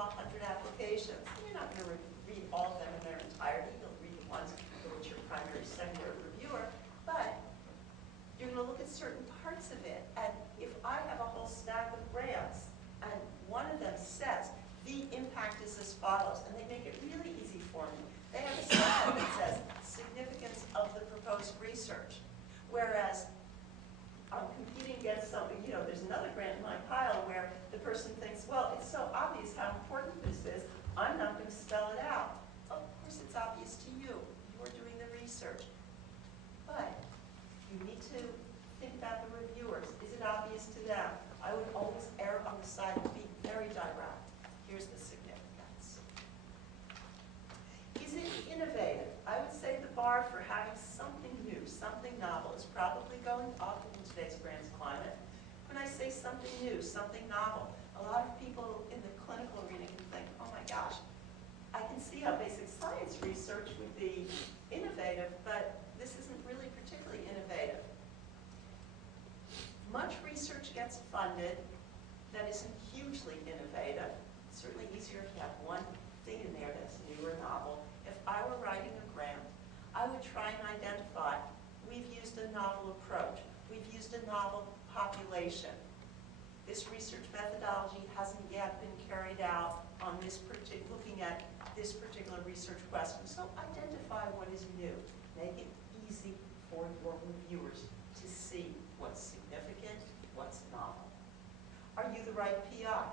100 applications. You're not going to read all of them in their entirety. You'll read the ones for which you're primary, secondary reviewer, but you're going to look at certain parts of it. And if I have a whole stack of grants, and one of them says, the impact is as follows, and they make it really easy for me. They have a section that says, significance of the proposed research. Whereas I'm competing against something, there's another grant in my pile where the person thinks, well, it's so obvious how important this is, I'm not going to spell it out. Of course it's obvious to you. You're doing the research. But you need to think about the reviewers. Is it obvious to them? I would always err on the side of being very direct. Here's the significance. Is it innovative? I would say the bar for having something new, something novel, is probably going up in today's grants climate. When I say something new, something novel, a lot of people in the clinical arena can think, oh my gosh, I can see how basic science research would be innovative, but this isn't really particularly innovative. Much research gets funded that isn't hugely innovative. It's certainly easier if you have one thing in there that's new or novel. If I were writing a grant, I would try and identify, we've used a novel approach. We've used a novel population. This research methodology hasn't yet been carried out on this looking at this particular research question. So identify what is new. Make it easy for your reviewers to see what's significant, what's novel. Are you the right PI?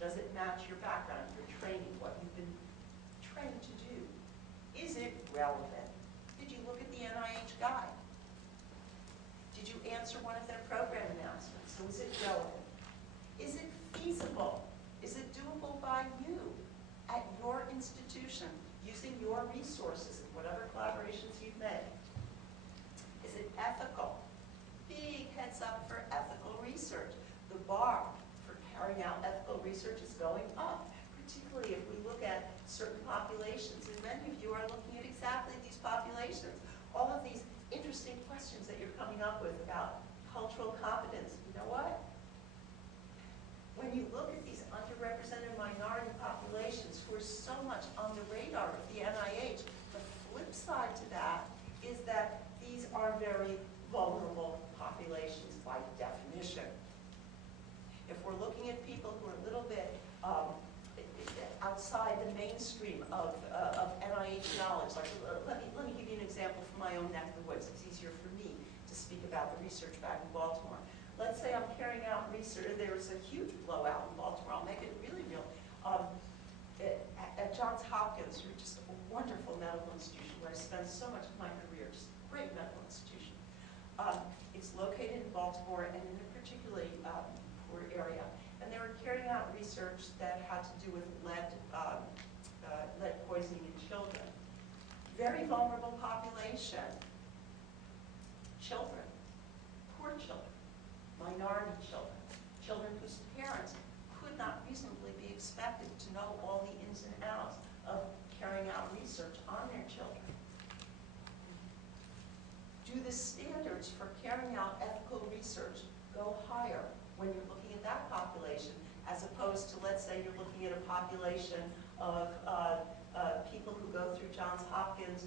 Does it match your background, your training, what you've been trained to do? Is it relevant? Did you look at the NIH guide? Did you answer one of their program announcements? So is it relevant? Is it feasible? Is it doable by you at your institution using your resources and whatever collaborations you've made? Is it ethical? Big heads up for ethical research. The bar for carrying out ethical research is going up, particularly if we look at certain populations, and many of you are looking at exactly these populations. All of these interesting questions that you're coming up with about cultural competence. You know what? When you look at these underrepresented minority populations who are so much on the radar of the NIH, the flip side to that is that these are very vulnerable populations by definition. If we're looking at people who are a little bit outside the mainstream of NIH knowledge, like let me give you an example from my own neck of the woods. It's easier for me to speak about the research back in Baltimore. Let's say I'm carrying out research. There was a huge blowout in Baltimore. I'll make it really real. At Johns Hopkins, which is a wonderful medical institution where I spent so much of my career, just a great medical institution. It's located in Baltimore and in a particularly poor area. And they were carrying out research that had to do with lead poisoning in children. Very vulnerable population. Children, poor children, minority children, children whose parents could not reasonably be expected to know all the ins and outs of carrying out research on their children. Do the standards for carrying out ethical research go higher when you're looking at that population, as opposed to, let's say, you're looking at a population of people who go through Johns Hopkins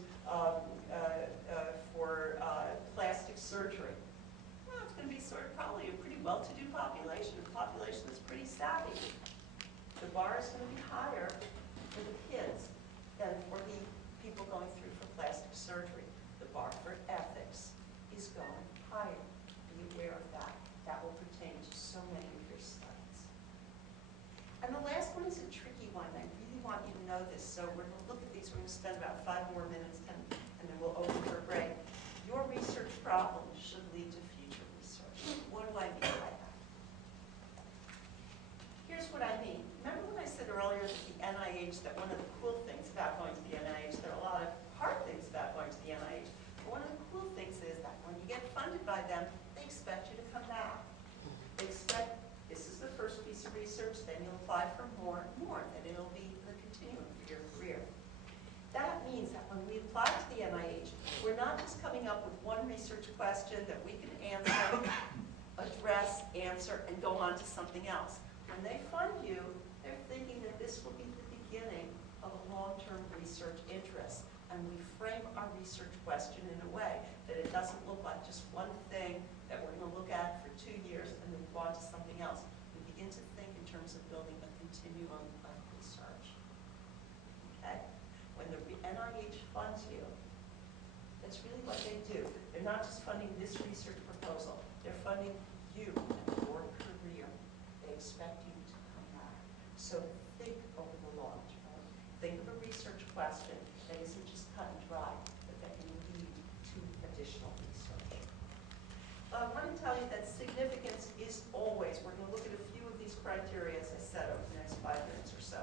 for plastic surgery? Well, it's going to be probably a pretty well-to-do population, a population that's pretty savvy. The bar is going to be higher for the kids than for the people going through for plastic surgery. The bar for ethics is going higher. Be aware of that. That will pertain to so many of your studies. And the last one is a tricky one. I really want you to know this. So we're going to look at these. We're going to spend about 5 more minutes, and then we'll open for a break. Your research problem should lead to future research. What do I mean by that? Here's what I mean. Remember when I said earlier that the NIH, that one of the cool things about going to the NIH, there are a lot of hard things about going to the NIH, but one of the cool things is that when you get funded by them, they expect you to come back. They expect this is the first piece of research, then you'll apply for more and more, then it'll be the continuum for your career. That means that when we apply to the NIH, we're not just coming up with one research question that we can answer, address, answer, and go on to something else. When they fund you, they're thinking that this will be the beginning of a long-term research interest. And we frame our research question in a way that it doesn't look like just one thing that we're going to look at for 2 years and then move on to something else. We begin to think in terms of building a continuum of research. Okay? When the NIH funds you, that's really what they do. They're not just funding this research proposal. They're funding you and your career. They expect you to come back. So think over the long term. Think of a research question that isn't just cut and dry, but that can lead to additional research. I want to tell you that significance is always, we're going to look at a few of these criteria, as I said, over the next 5 minutes or so.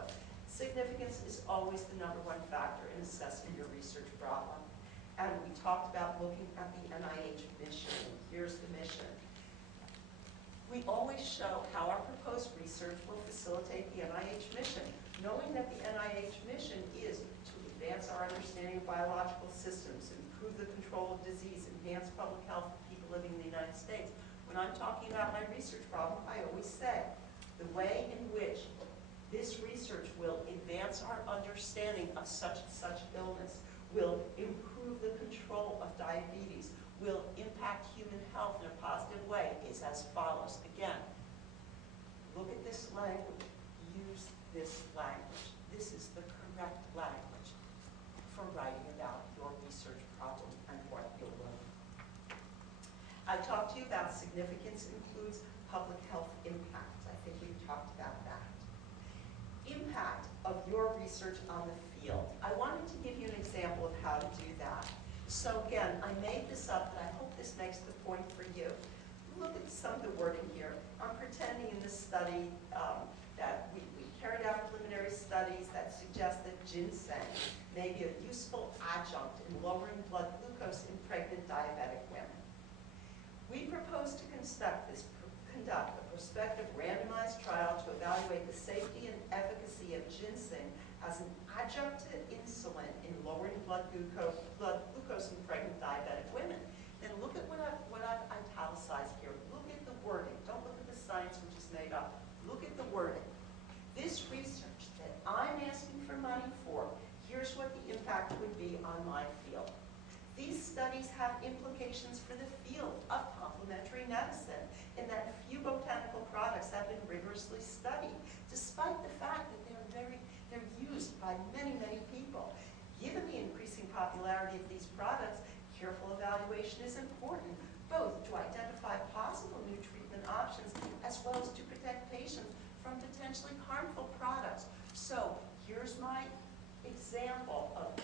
Significance is always the #1 factor in assessing your research problem. And we talked about looking at the NIH mission. Here's the mission. We always show how our proposed research will facilitate the NIH mission, knowing that the NIH mission is to advance our understanding of biological systems, improve the control of disease, enhance public health for people living in the United States. When I'm talking about my research problem, I always say the way in which this research will advance our understanding of such and such illness, will improve the control of diabetes, will impact human health in a positive way, is as follows. Again, look at this language, use this language. This is the correct language for writing about your research problem and what you'll learn. I talked to you about significance includes public health impact. I think we've talked about that. Impact of your research on the field. I wanted to give you an example of how to do that. So again, I made this up, but I hope this makes the point for you. Look at some of the wording here. I'm pretending in this study that we carried out preliminary studies that suggest that ginseng may be a useful adjunct in lowering blood glucose in pregnant diabetic women. We propose to conduct a prospective randomized trial to evaluate the safety and efficacy of ginseng as an adjunct to insulin in lowering blood glucose in pregnant diabetic women. Then look at what I've italicized here. Look at the wording. Don't look at the science which is made up. Look at the wording. This research that I'm asking for money for, here's what the impact would be on my field. These studies have implications for the field of complementary medicine in that few botanical products have been rigorously studied, despite the fact that they're used by many, many people. Given the increasing popularity of these products, careful evaluation is important, both to identify possible new treatment options as well as to protect patients from potentially harmful products. So here's my example of